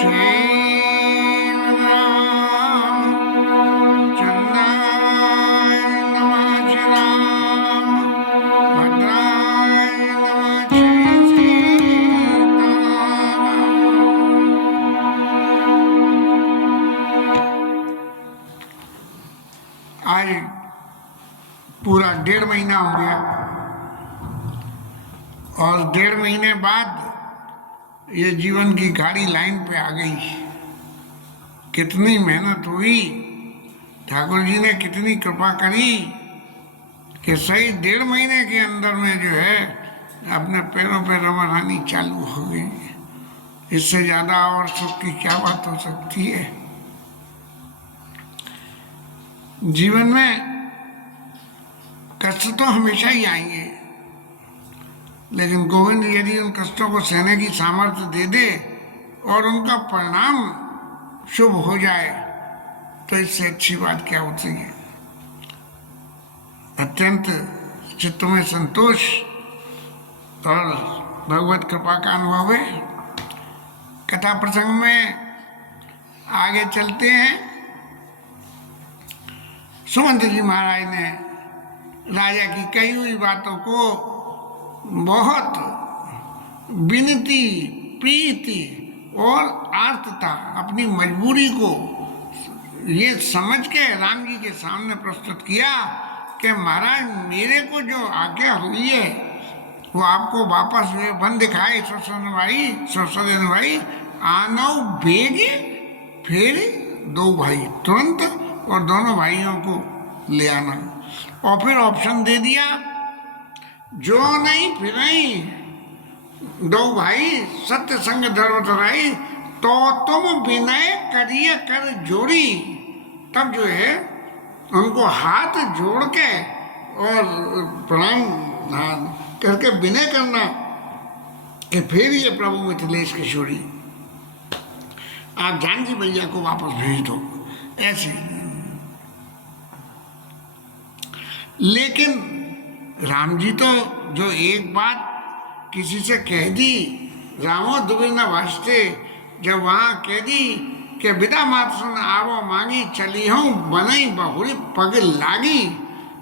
आज पूरा 1.5 महीना हो गया और 1.5 महीने बाद ये जीवन की गाड़ी लाइन पे आ गई। कितनी मेहनत हुई, ठाकुर जी ने कितनी कृपा करी कि सही 1.5 महीने के अंदर में जो है अपने पैरों पे रमारानी चालू हो गई। इससे ज्यादा और सुख की क्या बात हो सकती है। जीवन में कष्ट तो हमेशा ही आएंगे, लेकिन गोविंद यदि उन कष्टों को सहने की सामर्थ्य दे दे और उनका परिणाम शुभ हो जाए तो इससे अच्छी बात क्या होती है। अत्यंत चित्त में संतोष और भगवत कृपा का अनुभव है। कथा प्रसंग में आगे चलते हैं। सुमंत जी महाराज ने राजा की कही हुई बातों को बहुत विनती, प्रीति और आर्तता, अपनी मजबूरी को ये समझ के राम जी के सामने प्रस्तुत किया कि महाराज मेरे को जो आज्ञा हुई है वो आपको वापस वन दिखाए सुरसदन भाई आनो बेगे। फिर 2 भाई तुरंत और दोनों भाइयों को ले आना। और फिर ऑप्शन दे दिया, जो नहीं फिर नहीं 2 भाई सत्य संग धर्म तराई, तो तुम विनय करिए कर जोड़ी। तब जो है उनको हाथ जोड़ के और प्रणाम करके विनय करना कि फिर ये प्रभु मिथिलेश किशोरी आप जानकी भैया को वापस भेज दो, ऐसे। लेकिन राम जी तो जो एक बात किसी से कह दी, रामो दुबे न भाषते, जब वहां कह दी कि विदा मात सुन आवो मांगी चली हूं बनई बहुरी पग लागी,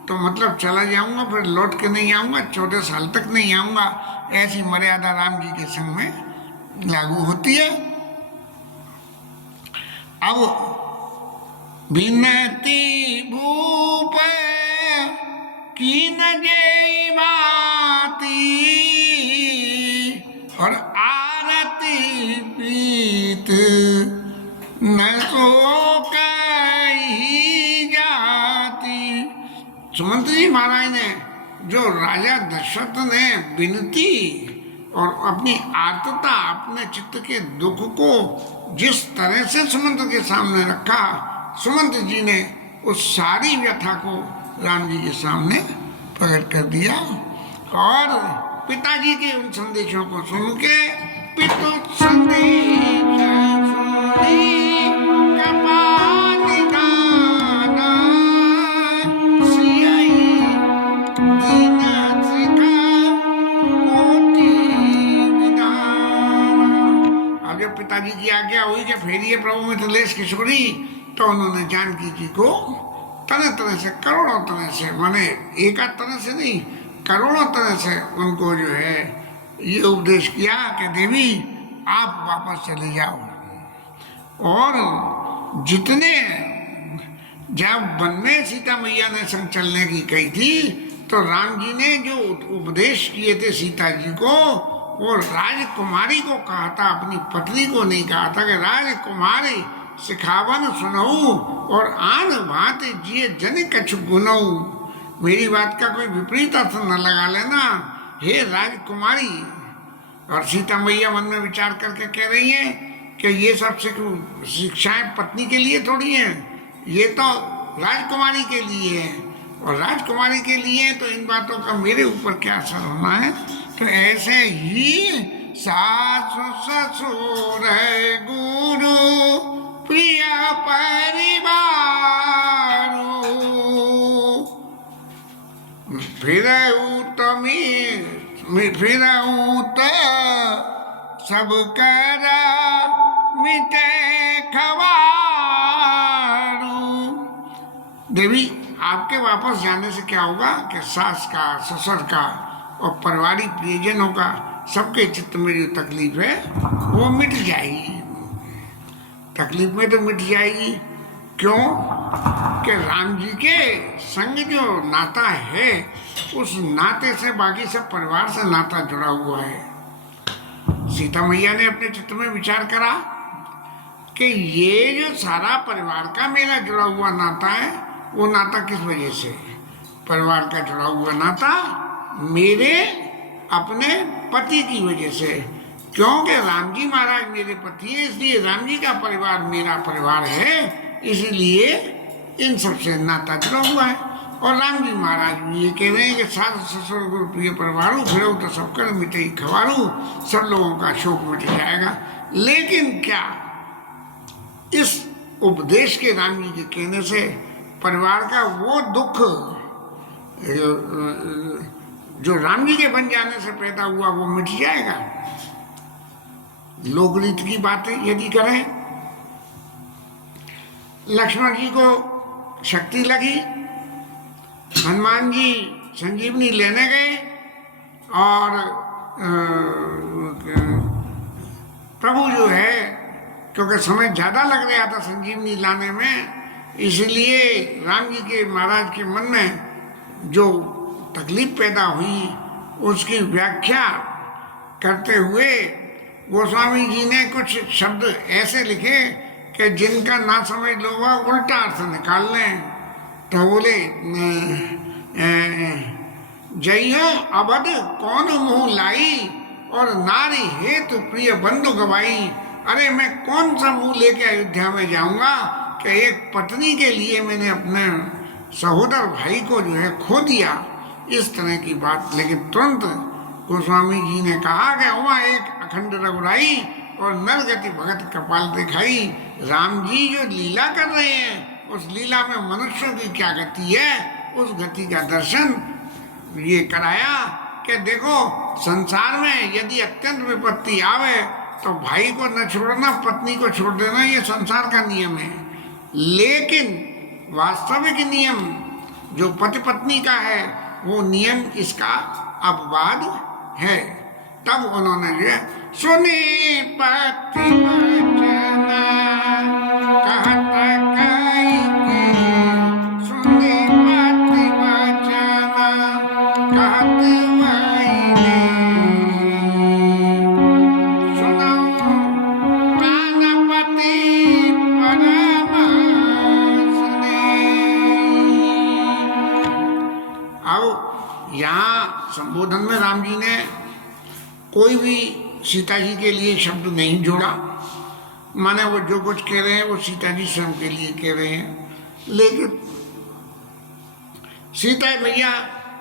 तो मतलब चला जाऊंगा फिर लौट के नहीं आऊंगा, 14 साल तक नहीं आऊंगा। ऐसी मर्यादा राम जी के संग में लागू होती है। अब विनती भूप की न जय बाती और आरती प्रीत न सो कही जाती। सुमंत जी महाराज ने जो राजा दशरथ ने विनती और अपनी आर्तता, अपने चित्त के दुख को जिस तरह से सुमंत के सामने रखा, सुमंत जी ने उस सारी व्यथा को राम जी के सामने प्रकट कर दिया। और पिताजी के उन संदेशों को सुन के पितु संदेश पिताजी की आज्ञा हुई कि फेरिए प्रभु मिथिलेश किशोरी, तो उन्होंने जानकी जी को तरह तरह से, करोड़ों तरह से, माने एक आध तरह से नहीं, करोड़ों तरह से उनको जो है ये उपदेश किया कि देवी आप वापस चले जाओ। और जितने जब वन में सीता मैया ने संग चलने की कही थी, तो राम जी ने जो उपदेश किए थे सीता जी को, वो राजकुमारी को कहा था, अपनी पत्नी को नहीं कहा था कि राजकुमारी सिखावन सुनऊ और आन भांत जिए जन कछु गुनऊ। मेरी बात का कोई विपरीत अर्थ न लगा लेना, हे राजकुमारी। और सीता मैया मन में विचार करके कह रही है कि ये सब शिक्षाएं पत्नी के लिए थोड़ी हैं, ये तो राजकुमारी के लिए है। और राजकुमारी के लिए तो इन बातों का मेरे ऊपर क्या असर होना है। तो ऐसे ही सासु ससुर गुरु प्रिय परिवार फिरऊ फिरऊ तो सब करा मिट खवारू। देवी, आपके वापस जाने से क्या होगा कि सास का, ससुर का और पारिवारिक प्रियजनों का, सबके चित्त में जो तकलीफ है वो मिट जाएगी। तकलीफ में तो मिट जाएगी। क्यों? कि राम जी के संग जो नाता है, उस नाते से बाकी सब परिवार से नाता जुड़ा हुआ है। सीता मैया ने अपने चित्त में विचार करा कि ये जो सारा परिवार का मेरा जुड़ा हुआ नाता है, वो नाता किस वजह से? परिवार का जुड़ा हुआ नाता मेरे अपने पति की वजह से। क्योंकि राम जी महाराज मेरे पति हैं, इसलिए राम जी का परिवार मेरा परिवार है, इसलिए इन सबसे नाता जुड़ा हुआ है। और राम जी महाराज भी ये कह रहे हैं कि सास ससुर गुरु प्रिय परिवारू, फिरो तो सब कर मिटे खवारू, सब लोगों का शोक मिट जाएगा। लेकिन क्या इस उपदेश के राम जी के कहने से परिवार का वो दुख जो राम जी के बन जाने से पैदा हुआ वो मिट जाएगा? लोकरीत की बातें यदि करें, लक्ष्मण जी को शक्ति लगी, हनुमान जी संजीवनी लेने गए और प्रभु जो है, क्योंकि समय ज़्यादा लग रहा था संजीवनी लाने में, इसलिए राम जी के महाराज के मन में जो तकलीफ पैदा हुई उसकी व्याख्या करते हुए गोस्वामी जी ने कुछ शब्द ऐसे लिखे कि जिनका ना समझ लोग उल्टा अर्थ निकाल लें। तो बोले, जइयो अवध कौन मुँह लाई, और नारी हेतु प्रिय बंधु गवाई। अरे मैं कौन सा मुँह लेके अयोध्या में जाऊंगा कि एक पत्नी के लिए मैंने अपने सहोदर भाई को जो है खो दिया, इस तरह की बात। लेकिन तुरंत गोस्वामी जी ने कहा कि वहाँ एक अखंड रघुराई और नरगति भगत कपाल दिखाई। राम जी जो लीला कर रहे हैं, उस लीला में मनुष्यों की क्या गति है, उस गति का दर्शन ये कराया कि देखो संसार में यदि अत्यंत विपत्ति आवे तो भाई को न छोड़ना, पत्नी को छोड़ देना, ये संसार का नियम है। लेकिन वास्तविक नियम जो पति पत्नी का है, वो नियम इसका अपवाद है। तब उन्होंने जो सुने पति वचन कहत कई के, सुने पति वचन कहत वैने, सुनो प्राणपति परम स्नेह। अब यहाँ संबोधन में राम जी ने कोई भी सीता जी के लिए शब्द नहीं जोड़ा, माने वो जो कुछ कह रहे हैं वो सीता जी स्वयं के लिए कह रहे हैं। लेकिन सीता मैया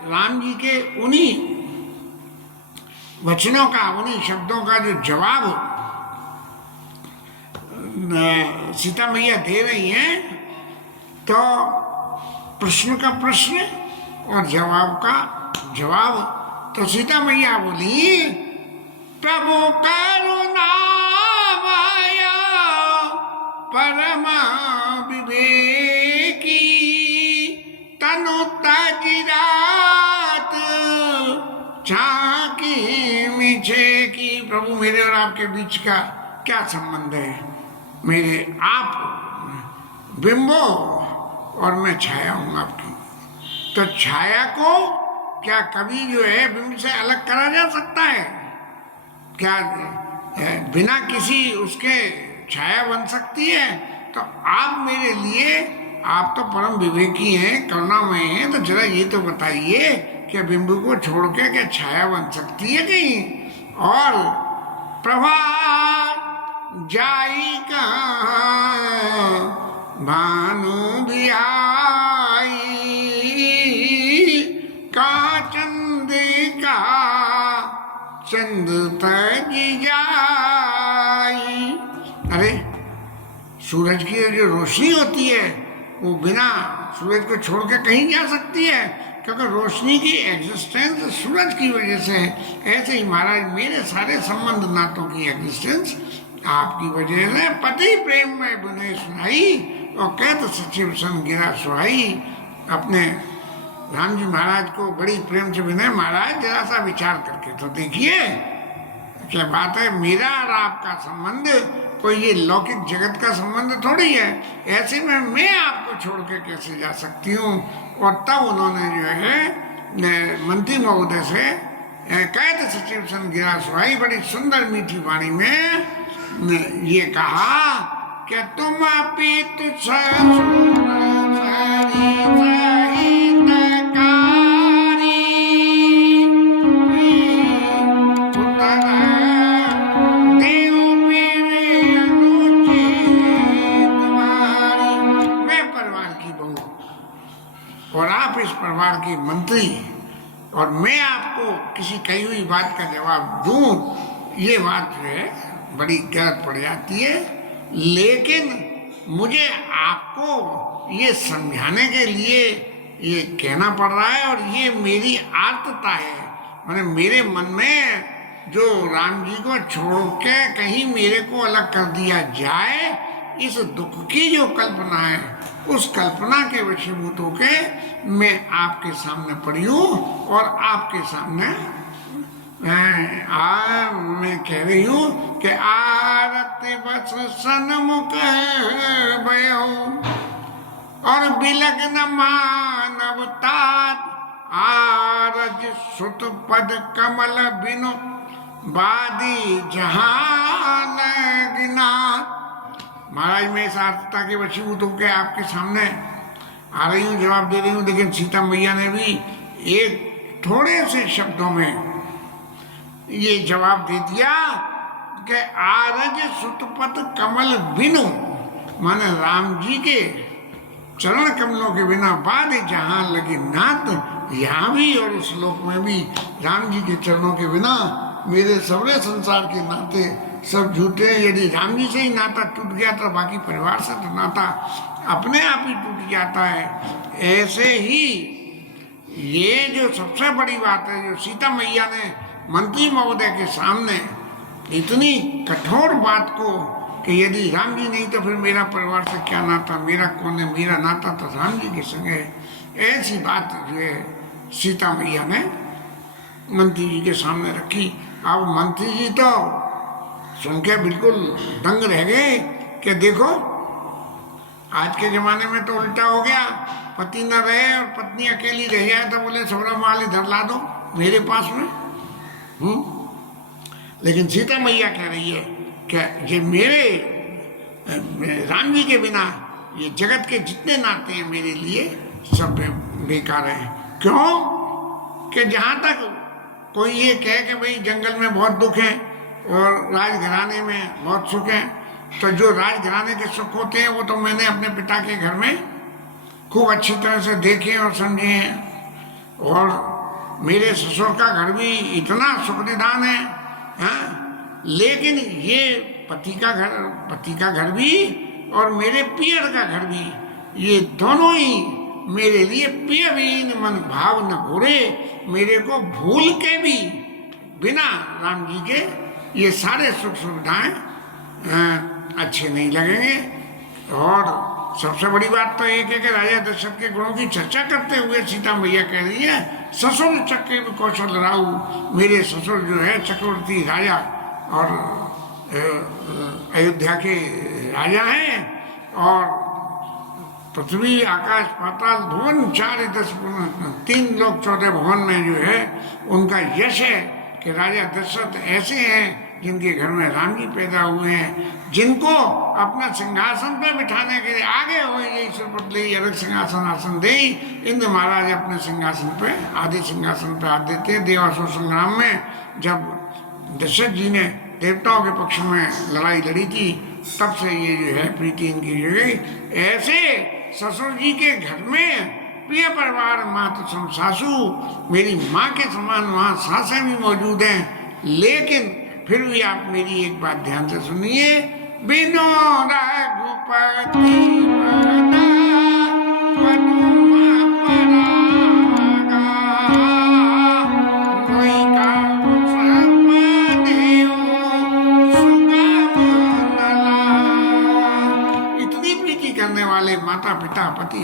राम जी के उन्हीं वचनों का, उन्हीं शब्दों का जो जवाब सीता मैया दे रही हैं, तो प्रश्न का प्रश्न और जवाब का जवाब। तो सीता मैया बोली, प्रभु करुणामय परम विवेकी, तनु तजि रात झांकी मिछे की। प्रभु मेरे और आपके बीच का क्या संबंध है? मेरे आप बिंबो और मैं छाया हूँ आपकी। तो छाया को क्या कभी जो है बिंब से अलग करा जा सकता है? क्या बिना किसी उसके छाया बन सकती है? तो आप मेरे लिए, आप तो परम विवेकी हैं, करुणामय हैं, तो जरा ये तो बताइए कि बिंब को छोड़ के क्या छाया बन सकती है कहीं? और प्रभा जाई कहाँ भानु बिहाई, का चंद्रिका चंद तजी जाई। अरे सूरज की जो रोशनी होती है वो बिना सूरज को छोड़ के कहीं जा सकती है? क्योंकि रोशनी की एग्जिस्टेंस सूरज की वजह से है। ऐसे ही महाराज मेरे सारे संबंध नातों की एग्जिस्टेंस आपकी वजह से पति प्रेम में बुने सुनाई और कहत सचिव सन गिरा सुहाई। अपने राम जी महाराज को बड़ी प्रेम से विनय, महाराज जरा सा विचार करके तो देखिए क्या बात है, मेरा और आपका संबंध कोई ये लौकिक जगत का संबंध थोड़ी है, ऐसे में मैं आपको छोड़ के कैसे जा सकती हूँ। और तब उन्होंने जो है मंत्री महोदय से कैद सचिव सन गिरा सुहाई बड़ी सुंदर मीठी वाणी में ये कहा कि तुम पीत और आप इस परिवार की मंत्री, और मैं आपको किसी कही हुई बात का जवाब दूं, ये बात जो है बड़ी गलत पड़ जाती है। लेकिन मुझे आपको ये समझाने के लिए ये कहना पड़ रहा है, और ये मेरी आर्तता है। मैंने मेरे मन में जो राम जी को छोड़ के कहीं मेरे को अलग कर दिया जाए, इस दुख की जो कल्पना है, उस कल्पना के वशीभूत होके मैं आपके सामने पड़ी हूँ और आपके सामने मैं कह रही हूँ कि आरती बस सन्मुख भयो और बिलग न मानव तात, आरज सुत पद कमल बिनु बादी जहान गिना। महाराज मैं इस आर्तता के वशीभूत होकर आपके सामने आ रही हूँ, जवाब दे रही हूँ, लेकिन सीता मैया ने भी एक थोड़े से शब्दों में ये जवाब दे दिया कि आरज सुतपत कमल बिनु, माने राम जी के चरण कमलों के बिना बाद जहां लगे नात, यहाँ भी और उस लोक में भी राम जी के चरणों के बिना मेरे सबरे संसार के नाते सब झूठे हैं। यदि राम जी से ही नाता टूट गया तो बाकी परिवार से तो नाता अपने आप ही टूट जाता है। ऐसे ही ये जो सबसे बड़ी बात है, जो सीता मैया ने मंत्री महोदय के सामने इतनी कठोर बात को कि यदि राम जी नहीं तो फिर मेरा परिवार से क्या नाता, मेरा कौन है, मेरा नाता तो राम जी के संग है, ऐसी बात जो है सीता मैया ने मंत्री जी के सामने रखी। अब मंत्री जी तो सुन के बिल्कुल दंग रह गए कि देखो आज के जमाने में तो उल्टा हो गया, पति न रहे और पत्नी अकेली रह जाए तो बोले सबरा माल इधर ला दो मेरे पास में। लेकिन सीता मैया कह रही है कि ये मेरे राम जी के बिना ये जगत के जितने नाते हैं मेरे लिए सब बेकार हैं। क्यों कि जहाँ तक कोई ये कहे कि भाई जंगल में बहुत दुख है और राजघराने में बहुत सुख है, तो जो राजघराने के सुख होते हैं वो तो मैंने अपने पिता के घर में खूब अच्छी तरह से देखे और समझे हैं, और मेरे ससुर का घर भी इतना सुख निदान है, हाँ? लेकिन ये पति का घर भी और मेरे पियर का घर भी, ये दोनों ही मेरे लिए पिय विहीन मन भाव न घोरे, मेरे को भूल के भी बिना राम जी के ये सारे सुख सुविधाएं अच्छे नहीं लगेंगे। और सबसे बड़ी बात तो एक है कि राजा दशरथ के गुणों की चर्चा करते हुए सीता मैया कह रही है ससुर चक्र कौशल राहु, मेरे ससुर जो है चक्रवर्ती राजा और अयोध्या के राजा हैं, और पृथ्वी आकाश पाताल भुवन 4-10 लोग 14 भुवन में जो है उनका यश है कि राजा दशरथ ऐसे हैं जिनके घर में राम जी पैदा हुए हैं, जिनको अपना सिंहासन पे बिठाने के लिए आगे हो ईश्वर पटले अलग सिंहासन आसन दे, इंद्र महाराज अपने सिंहासन पे आदि सिंहासन पे आ देते। देवासुर संग्राम में जब दशरथ जी ने देवताओं के पक्ष में लड़ाई लड़ी थी, तब से ये जो है प्रीति इनकी जो गई। ऐसे ससुर जी के घर में प्रिय परिवार मातु सम सासू, मेरी माँ के समान वहाँ सासें भी मौजूद हैं, लेकिन फिर भी आप मेरी एक बात ध्यान से सुनिए, बिनो रघुपति करने वाले माता पिता, पति,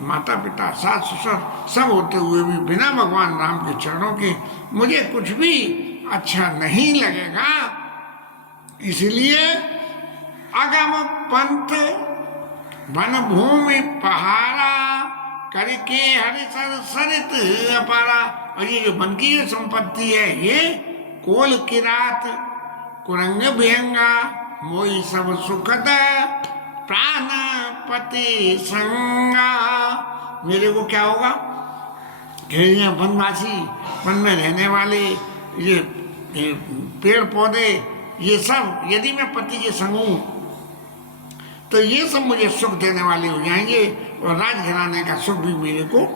माता पिता, सास ससुर सब होते हुए भी बिना भगवान राम के चरणों के मुझे कुछ भी अच्छा नहीं लगेगा। इसलिए अगम पंथ वन भूमि पहाड़ा करके हरिसर सरित अपारा। और ये जो वन की ये संपत्ति है, ये कोल किरात कुरंग भयंगा मोई सब सुखद प्राणपति संगा। मेरे को क्या होगा कि ये वनवासी, वन में रहने वाले ये पेड़ पौधे, ये सब यदि मैं पति के संग हूं तो ये सब मुझे सुख देने वाले हो जाएंगे, और राजघराने का सुख भी मेरे को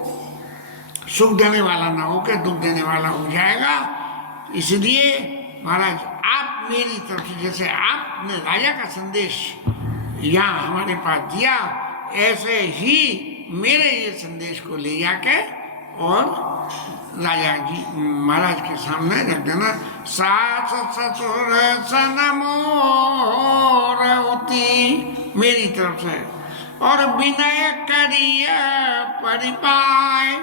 सुख देने वाला ना होकर दुख देने वाला हो जाएगा। इसलिए महाराज आप मेरी तरफ से, जैसे आपने राजा का संदेश यहाँ हमारे पास दिया, ऐसे ही मेरे ये संदेश को ले जाके और राजा जी महाराज के सामने रख देना। सास ससुर सनमोर होती मेरी तरफ से, और विनय करिए परिपाय,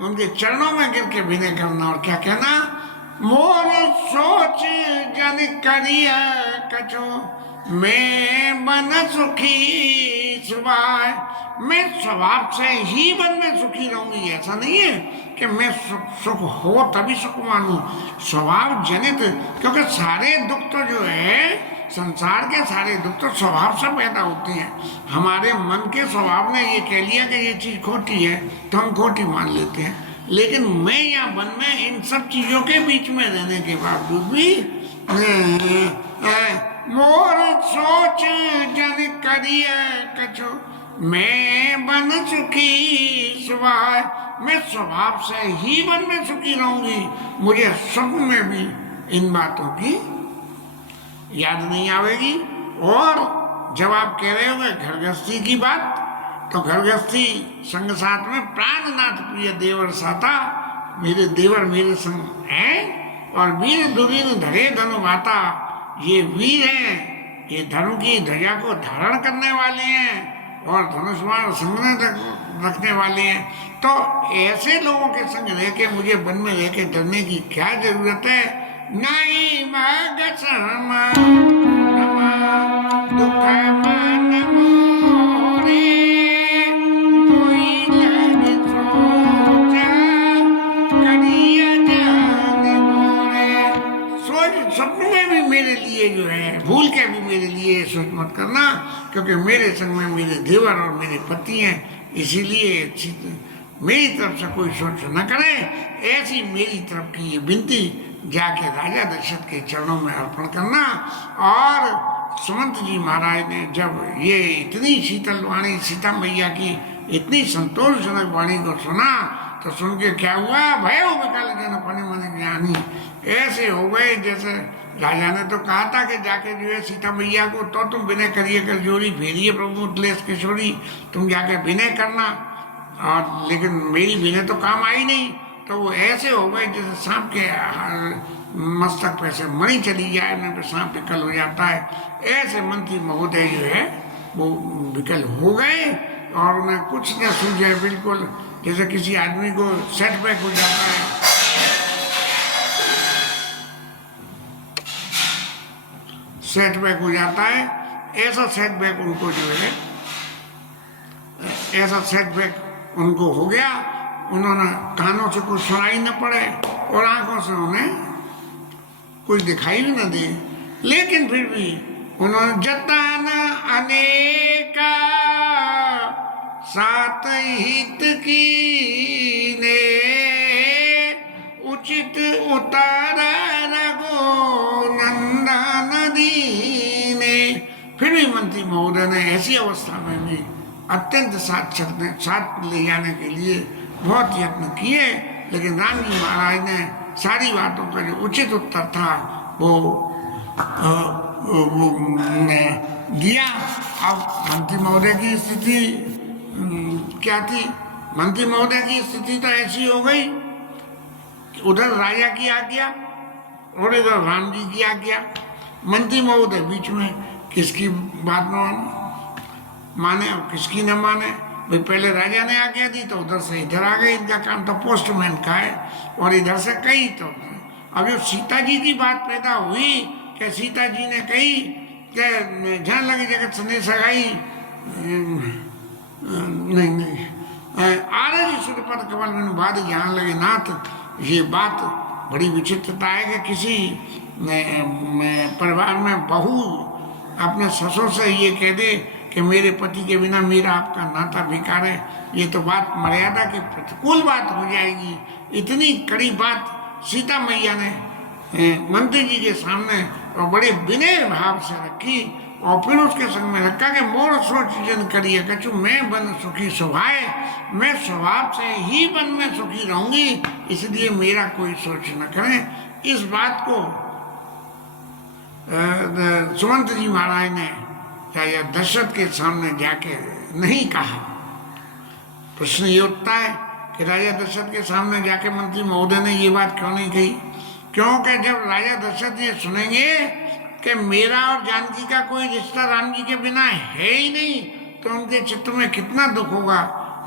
उनके चरणों में गिर के विनय करना। और क्या कहना, मोर सोच जन करिए कछो मैं बन सुखी सुभाय। मैं स्वभाव से ही वन में सुखी रहूंगी, ऐसा नहीं है कि मैं सुख हो तभी सुख मानूं, स्वभाव जनित। क्योंकि सारे दुख तो जो है संसार के सारे दुख तो स्वभाव से पैदा होते हैं। हमारे मन के स्वभाव ने ये कह लिया कि ये चीज खोटी है तो हम खोटी मान लेते हैं। लेकिन मैं यहाँ वन में इन सब चीजों के बीच में रहने के बावजूद भी मोर सोच जन करिए कछो मैं बन सुखी सुभाय। मैं स्वभाव से ही वन में सुखी रहूंगी, मुझे स्वप्न में भी इन बातों की याद नहीं आवेगी। और जब आप कह रहे होंगे घर गृहस्थी की बात, तो घर गृहस्थी संग साथ में प्राणनाथ प्रिय देवर साथा, मेरे देवर मेरे संग हैं। और वीर दुरीन धरे धनु भाता, ये वीर हैं, ये धनु की ध्वजा को धारण करने वाले हैं और धनुष्मान संग रखने वाले हैं। तो ऐसे लोगों के संग रह के मुझे वन में रह के डरने की क्या जरूरत है। नहीं मग समा दुख मन मोरे, कोई लग सोचा करिया जान मोरे। सोच सपनों में भी मेरे लिए जो है, भूल के भी मेरे लिए सोच मत करना, क्योंकि मेरे संग में मेरे देवर और मेरे पति हैं। इसीलिए मेरी तरफ से कोई सोच न करे। ऐसी मेरी तरफ की ये विनती जाके राजा दशरथ के चरणों में अर्पण करना। और सुमंत जी महाराज ने जब ये इतनी शीतल वाणी सीता मैया की इतनी संतोषजनक वाणी को सुना, तो सुन के क्या हुआ, भयो विकल जन फनि मन ज्ञानी। ऐसे हो गए जैसे राजा ने तो कहा था कि जाके जो है सीता मैया को तो तुम विनय करिए कर जोड़ी फेरिए प्रभु क्लेश किशोरी, तुम जाके विनय करना। और लेकिन मेरी विनय तो काम आई नहीं। तो वो ऐसे हो गए जैसे सांप के मस्तक पे से मणि चली जाए, उन्हें पे सांप विकल हो जाता है। ऐसे मंत्री महोदय जो है वो विकल हो गए और उन्हें कुछ न सूझे, बिल्कुल जैसे किसी आदमी को सेटबैक हो जाता है, सेटबैक हो जाता है। ऐसा सेटबैक उनको जो है, ऐसा सेटबैक उनको हो गया। उन्होंने कानों से कुछ सुनाई न पड़े और आंखों से उन्हें कुछ दिखाई भी न दे, लेकिन फिर भी उन्होंने जतन अनेका सात हित की ने, उचित उतर रघुनंदन दीने। फिर भी मंत्री महोदय ने ऐसी अवस्था में भी अत्यंत साथ ले जाने के लिए बहुत यत्न किए, लेकिन राम जी महाराज ने सारी बातों का जो उचित उत्तर था वो ने दिया। अब मंत्री महोदय की स्थिति क्या थी, मंत्री महोदय की स्थिति तो ऐसी हो गई कि उधर राजा की आज्ञा और इधर राम जी की आज्ञा। मंत्री महोदय बीच में किसकी बात मानो। माने और किसकी न माने। भाई पहले राजा ने आज्ञा दी तो उधर से इधर आ गए, इनका काम तो पोस्टमैन का है, और इधर से कही तो अब जो सीता जी की बात पैदा हुई कि सीता जी ने कही कि जान लगे जगत संदेश गाई, नहीं नहीं आरज सूर्यपद कमल में बाद जान लगे नाथ। ये बात बड़ी विचित्रता है कि किसी परिवार में बहू अपने ससुर से ये कह दे कि मेरे पति के बिना मेरा आपका नाता बेकार है, ये तो बात मर्यादा की प्रतिकूल बात हो जाएगी। इतनी कड़ी बात सीता मैया ने मंत्री जी के सामने और बड़े विनय भाव से रखी, और फिर उसके संग में रखा कि मोर सोच जन करिए कछु मैं बन सुखी स्वभाव, मैं स्वभाव से ही वन में सुखी रहूंगी, इसलिए मेरा कोई सोच न करें। इस बात को सुमंत जी महाराज ने राजा दशरथ के सामने जाके नहीं कहा। प्रश्न ये उठता है कि राजा दशरथ के सामने जाके मंत्री महोदय ने ये बात क्यों नहीं कही? क्योंकि जब राजा दशरथ ये सुनेंगे कि मेरा और जानकी का कोई रिश्ता राम जी के बिना है ही नहीं, तो उनके चित्त में कितना दुख होगा।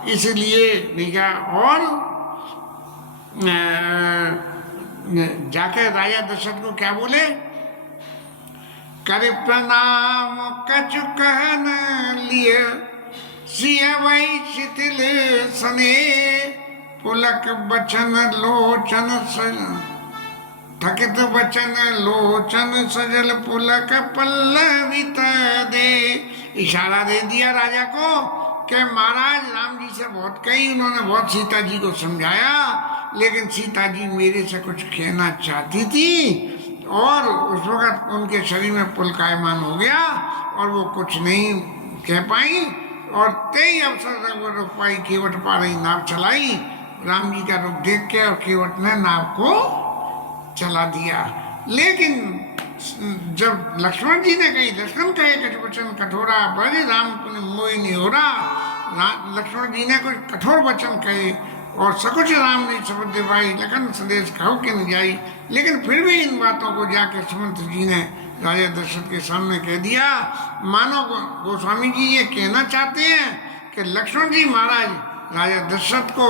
इसलिए नहीं कहा, और जाके राजा दशरथ को क्या बोले, कर प्रणाम कछु कहन लिए सिय वही शिथिल सने, पुलक बचन लोचन थकित बचन लोचन सजल पुलक पल्लवित दे। इशारा दे दिया राजा को कि महाराज राम जी से बहुत कही, उन्होंने बहुत सीता जी को समझाया, लेकिन सीता जी मेरे से कुछ कहना चाहती थी और उस वक्त उनके शरीर में पुलकायमान हो गया और वो कुछ नहीं कह पाई, और तेई अवसर तक वो रुक पाई, केवट पा रही नाव चलाई। राम जी का रुख देख के और केवट ने नाव को चला दिया। लेकिन जब लक्ष्मण जी ने कही, लक्ष्मण कहे कछु वचन कठोरा बड़े राम को मोह नहीं हो रहा, लक्ष्मण जी ने कुछ कठोर वचन कहे और सकुच राम ने शब्द दे भाई लखन संदेश कहो कि न जाई। लेकिन फिर भी इन बातों को जाकर सुमंत जी ने राजा दशरथ के सामने कह दिया। मानो गोस्वामी जी ये कहना चाहते हैं कि लक्ष्मण जी महाराज राजा दशरथ को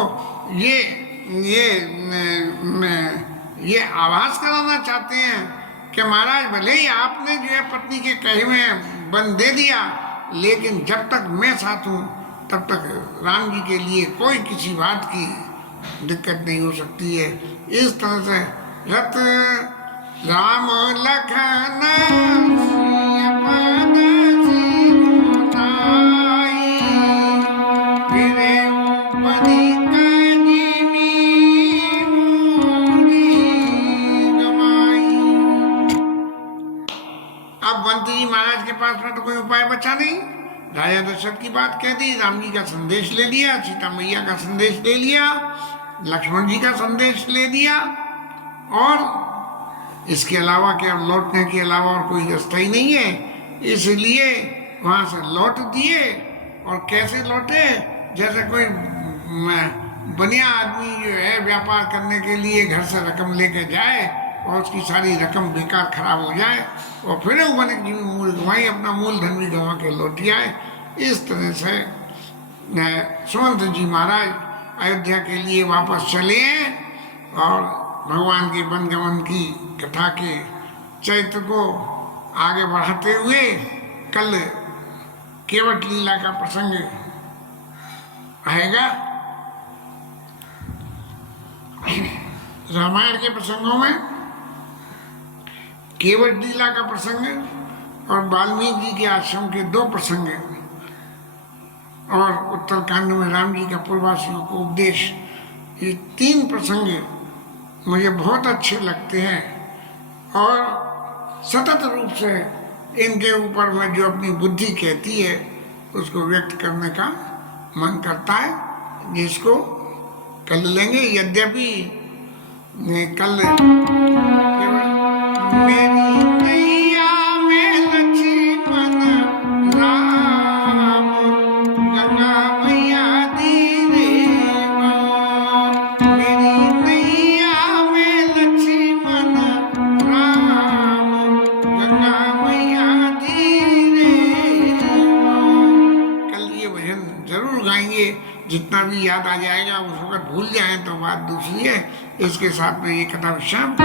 ये आभास कराना चाहते हैं कि महाराज भले ही आपने जो है पत्नी के कहे में बंद दे दिया, लेकिन जब तक मैं साथ हूँ तब तक राम जी के लिए कोई किसी बात की दिक्कत नहीं हो सकती है। इस तरह से रत राम लखन महाराज के पास में तो कोई उपाय बचा नहीं। राजा दशरथ की बात कह दी, राम जी का संदेश ले लिया, सीता मैया का संदेश ले लिया, लक्ष्मण जी का संदेश ले दिया, और इसके अलावा क्या लौटने के अलावा और कोई रास्ता ही नहीं है। इसलिए वहाँ से लौट दिए। और कैसे लौटे, जैसे कोई बनिया आदमी जो है व्यापार करने के लिए घर से रकम लेके जाए और उसकी सारी रकम बेकार खराब हो जाए और फिर वो बने जी मूल गंवाई, अपना मूलधन भी गंवा के लौट आए। इस तरह से सुमंत जी महाराज अयोध्या के लिए वापस चले और भगवान के वनगमन की कथा के चरित्र को आगे बढ़ाते हुए कल केवट लीला का प्रसंग आएगा। रामायण के प्रसंगों में केवट लीला का प्रसंग और वाल्मीकि जी के आश्रम के 2 प्रसंग और उत्तरकांड में राम जी का पूर्ववासियों को उपदेश, ये 3 प्रसंग मुझे बहुत अच्छे लगते हैं और सतत रूप से इनके ऊपर में जो अपनी बुद्धि कहती है उसको व्यक्त करने का मन करता है, जिसको कल लेंगे। यद्यपि कल मेरी नैया में लक्ष्मण राम गंगा मैया दीने, मेरी नैया में लक्ष्मण राम गंगा मैया दीने। लिए जितना भी याद आ जाएगा उस वक्त भूल जाए तो बात दूसरी है। इसके साथ में ये कथा विश्राम।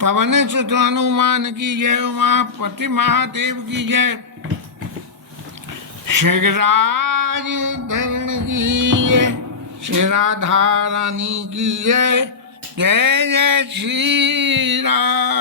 पवन सुत हनुमान की जय, उमापति महादेव की जय, शेषराज धरण की जय, श्री राधा रानी की जय, जय जय श्री राम।